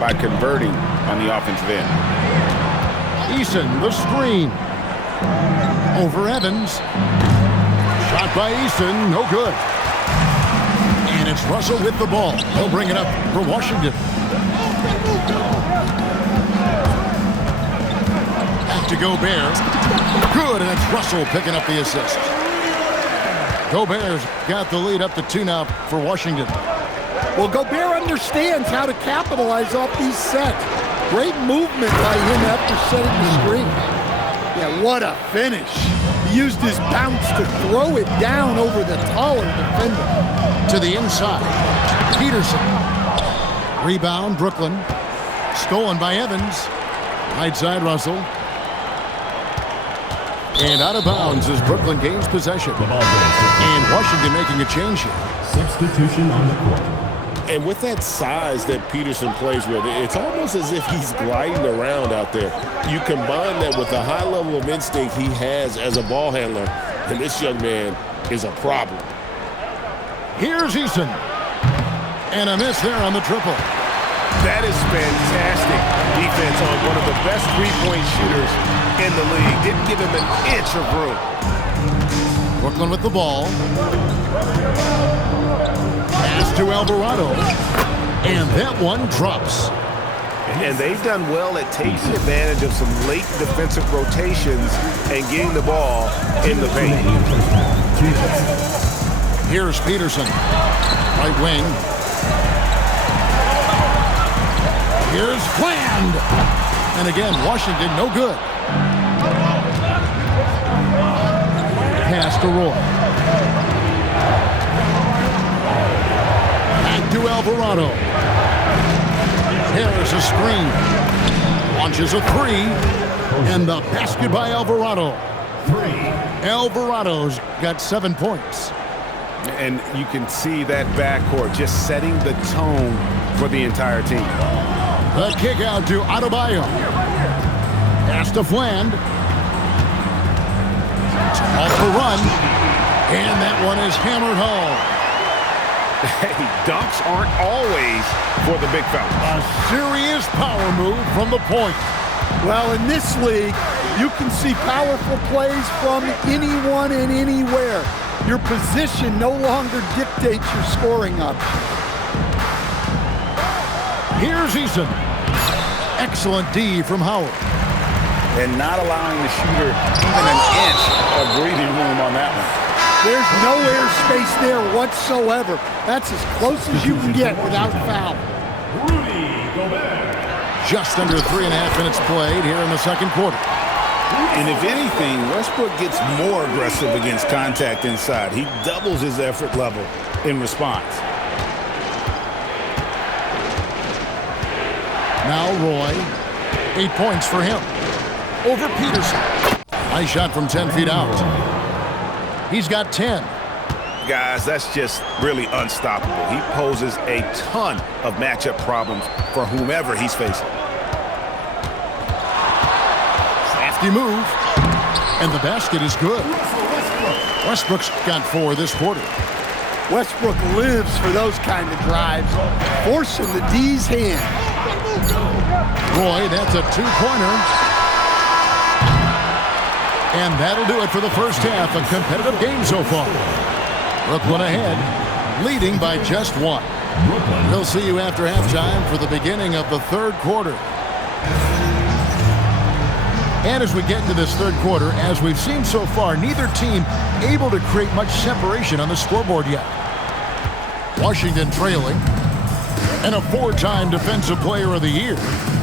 by converting on the offensive end. Eason, the screen. Over Evans. Shot by Eason, no good. And it's Russell with the ball. He'll bring it up for Washington. Back to Gobert. Good, and it's Russell picking up the assist. Gobert's got the lead up to 2 now for Washington. Well, Gobert understands how to capitalize off these sets. Great movement by him after setting the screen. Yeah, what a finish. He used his bounce to throw it down over the taller defender. To the inside, Peterson. Rebound, Brooklyn. Stolen by Evans. Right side, Russell. And out of bounds as Brooklyn gains possession. And Washington making a change here. Substitution on the court. And with that size that Peterson plays with, it's almost as if he's gliding around out there. You combine that with the high level of instinct he has as a ball handler, and this young man is a problem. Here's Eason. And a miss there on the triple. That is fantastic defense on one of the best three-point shooters in the league. Didn't give him an inch of room. Brooklyn with the ball. Pass to Alvarado. And that one drops. And they've done well at taking advantage of some late defensive rotations and getting the ball in the paint. Here's Peterson. Right wing. Here's Bland. And again, Washington no good. Pass to Roy. Back to Alvarado. There's a screen. Launches a three. And the basket by Alvarado. Alvarado's got 7 points. And you can see that backcourt just setting the tone for the entire team. The kick out to Adebayo. Pass to Fland. It's off the run. And that one is hammered home. Hey, dunks aren't always for the big fella. A serious power move from the point. Well, in this league, you can see powerful plays from anyone and anywhere. Your position no longer dictates your scoring option. Here's Eason. Excellent D from Howard. And not allowing the shooter even an inch of breathing room on that one. There's no airspace there whatsoever. That's as close as you can get without foul. Just under 3.5 minutes played here in the second quarter. And if anything, Westbrook gets more aggressive against contact inside. He doubles his effort level in response. Now Roy. 8 points for him. Over Peterson. Nice shot from 10 feet out. He's got 10. Guys, that's just really unstoppable. He poses a ton of matchup problems for whomever he's facing. Crafty move. And the basket is good. Westbrook's got 4 this quarter. Westbrook lives for those kind of drives, forcing the D's hand. Roy, that's a 2-pointer. And that'll do it for the first half. A competitive game so far. Brooklyn ahead, leading by just 1. We'll see you after halftime for the beginning of the third quarter. And as we get into this third quarter, as we've seen so far, neither team able to create much separation on the scoreboard yet. Washington trailing. And a 4-time Defensive Player of the Year,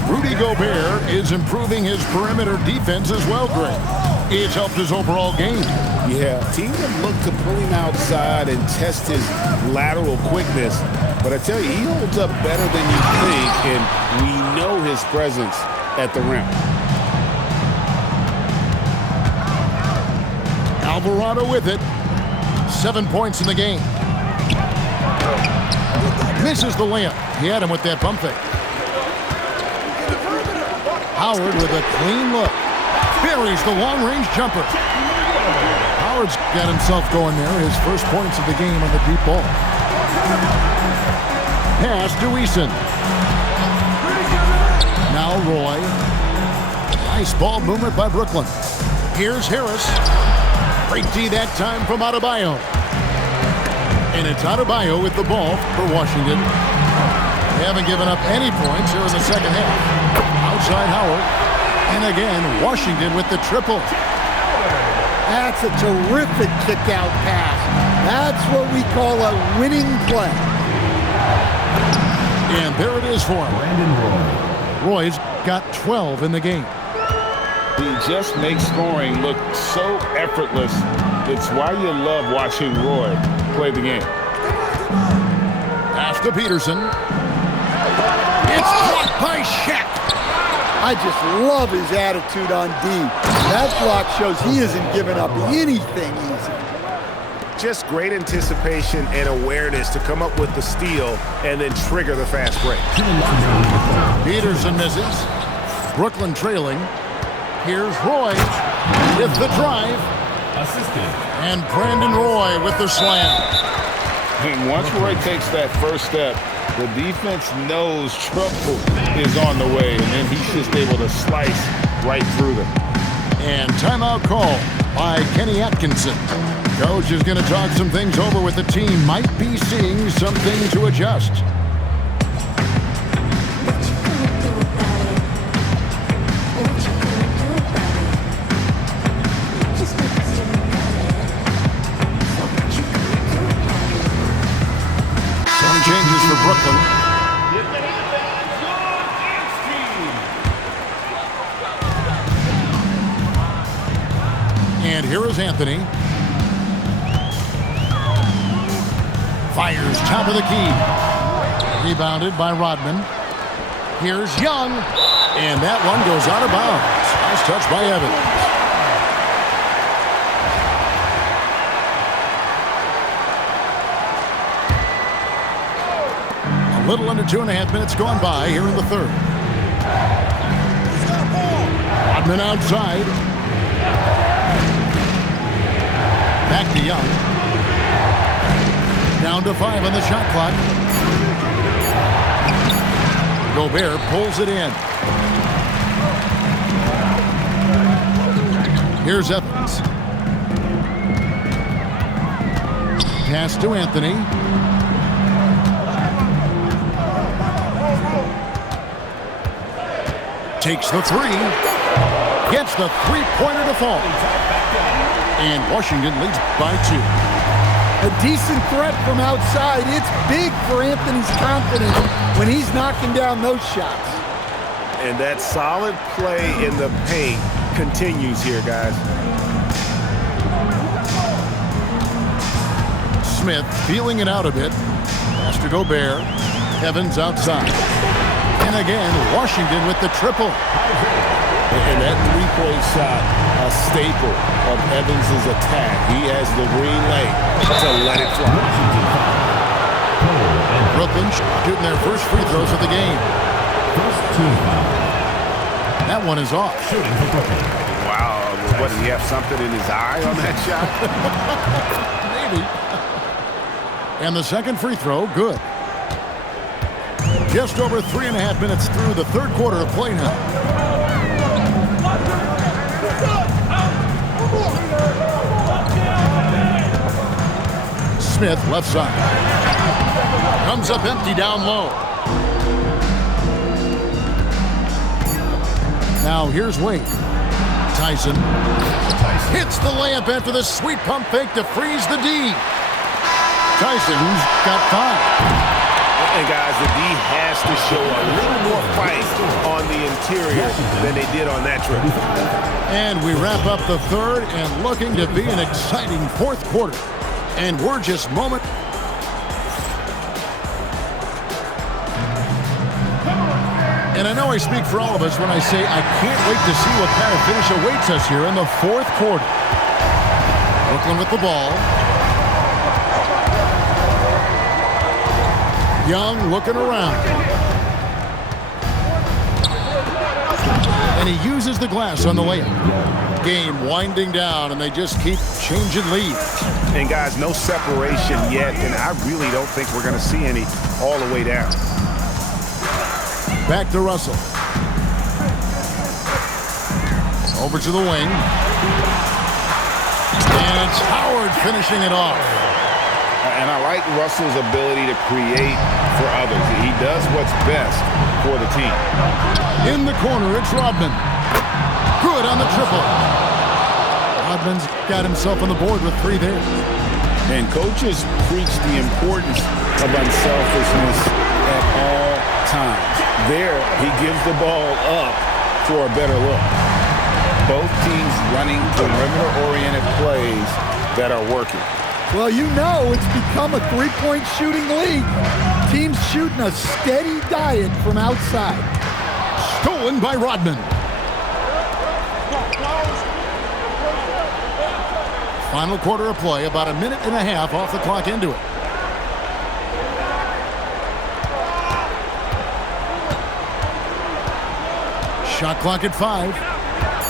Rudy Gobert is improving his perimeter defense as well, Greg. It's helped his overall game. Yeah, teams have looked to pull him outside and test his lateral quickness. But I tell you, he holds up better than you think, and we know his presence at the rim. Alvarado with it. 7 points in the game. Misses the layup. He had him with that pump fake. Howard with a clean look. Buries the long-range jumper. Howard's got himself going there. His first points of the game on the deep ball. Pass to Eason. Nice ball movement by Brooklyn. Here's Harris. Great D that time from Adebayo. And it's Adebayo with the ball for Washington. They haven't given up any points here in the second half. Outside Howard. And again, Washington with the triple. That's a terrific kick-out pass. That's what we call a winning play. And there it is for him. Brandon Roy. Roy's got 12 in the game. He just makes scoring look so effortless. It's why you love watching Roy play the game. Pass to Peterson. It's blocked by Shaq. I just love his attitude on D. That block shows he isn't giving up anything easy. Just great anticipation and awareness to come up with the steal and then trigger the fast break. Peterson misses. Brooklyn trailing. Here's Roy with the drive. Assistant. And Brandon Roy with the slam. And once Roy takes that first step, the defense knows trouble is on the way, and then he's just able to slice right through them. And timeout call by Kenny Atkinson. Coach is going to talk some things over with the team. Might be seeing something to adjust. Some changes for Brooklyn. And here is Anthony. Fires top of the key. Rebounded by Rodman. Here's Young. And that one goes out of bounds. Nice touch by Evans. A little under 2.5 minutes gone by here in the third. Rodman outside. Back to Young. Down to 5 on the shot clock. Gobert pulls it in. Here's Evans. Pass to Anthony. Takes the three. Gets the three-pointer to fall. And Washington leads by 2. A decent threat from outside. It's big for Anthony's confidence when he's knocking down those shots. And that solid play in the paint continues here, guys. Smith feeling it out a bit. Pass to Gobert. Evans outside. And again, Washington with the triple. And that three-point shot, a staple of Evans' attack. He has the green light to let it fly. Brooklyn shooting their first free throws of the game. First team foul. That one is off. Shooting for Brooklyn. Wow, what, did he have something in his eye on that shot? Maybe. And the second free throw, good. Just over 3.5 minutes through the third quarter of play now. Smith, left side. Comes up empty down low. Now here's Wade. Tyson hits the layup after the sweet pump fake to freeze the D. Tyson's got 5. And guys, the D has to show a little more fight on the interior than they did on that trip. And we wrap up the third and looking to be an exciting fourth quarter. And we're just moment. And I know I speak for all of us when I say I can't wait to see what kind of finish awaits us here in the fourth quarter. Brooklyn with the ball. Young looking around. And he uses the glass on the layup. Game winding down, and they just keep changing leads. And guys, no separation yet, and I really don't think we're going to see any all the way down. Back to Russell. Over to the wing. And it's Howard finishing it off. And I like Russell's ability to create for others. He does what's best for the team. In the corner, it's Rodman. Good on the triple. Rodman's got himself on the board with 3 there. And coaches preach the importance of unselfishness at all times. There, he gives the ball up for a better look. Both teams running perimeter-oriented plays that are working. Well, you know it's become a three-point shooting league. Teams shooting a steady diet from outside. Stolen by Rodman. Final quarter of play, about a minute and a half off the clock into it. Shot clock at 5.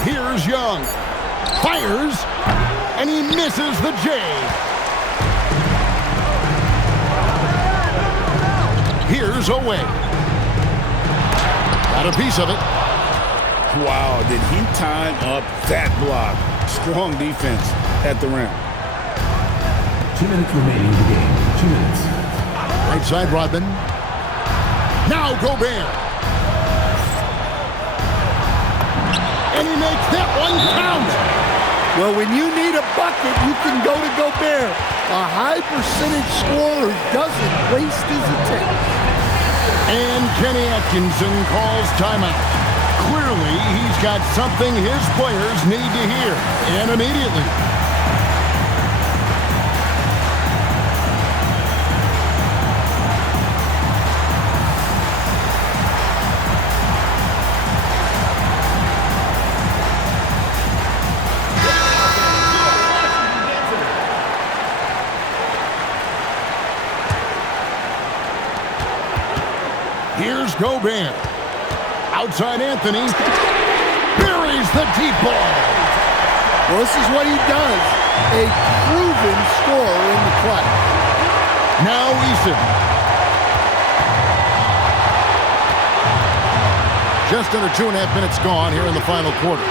Here's Young. Fires, and he misses the J. Here's Oweh. Got a piece of it. Wow, did he time up that block? Strong defense at the rim. 2 minutes remaining in the game. 2 minutes. Right side, Rodman. Now Gobert. And he makes that one count. Well, when you need a bucket, you can go to Gobert. A high percentage scorer who doesn't waste his attempt. And Kenny Atkinson calls timeout. Clearly, he's got something his players need to hear, and immediately. Here's Gobert. Outside Anthony. Buries the deep ball. Well, this is what he does. A proven scorer in the clutch. Now Eason. Just under 2.5 minutes gone here in the final quarter.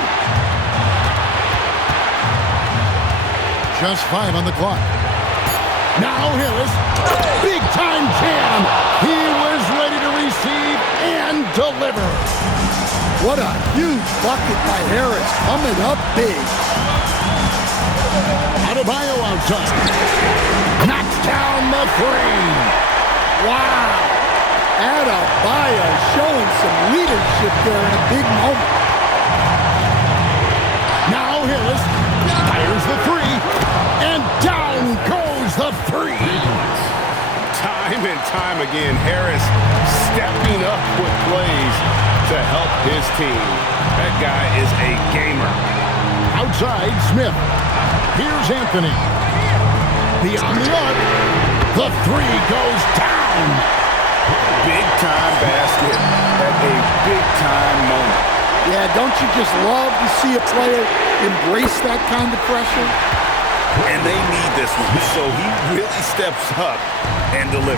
Just 5 on the clock. Now Harris. Big time jam. He was ready to receive and deliver. What a huge bucket by Harris, coming up big. Adebayo outside. Knocks down the 3. Wow. Adebayo showing some leadership there in a big moment. Now Harris fires the 3, and down goes the 3. Time and time again, Harris stepping up with plays to help his team. That guy is a gamer. Outside, Smith. Here's Anthony. Beyond the arc. The 3 goes down. Big-time basket at a big-time moment. Yeah, don't you just love to see a player embrace that kind of pressure? And they need this one, so he really steps up and delivers.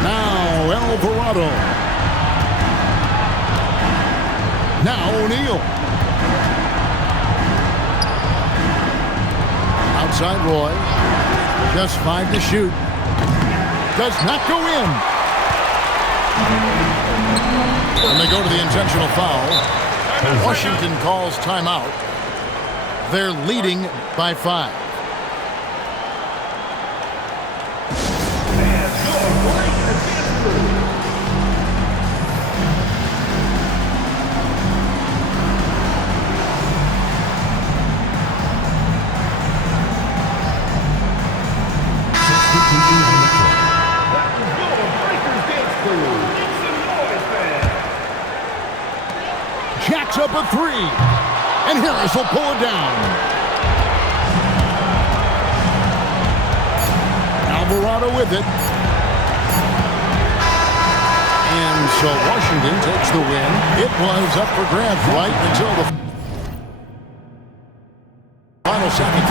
Now Alvarado. Now O'Neal. Outside Roy. Just 5 to shoot. Does not go in. And they go to the intentional foul. Washington calls timeout. They're leading by 5. Jacks up a 3, and Harris will pull it down. Alvarado with it. And so Washington takes the win. It was up for grabs right until the final second.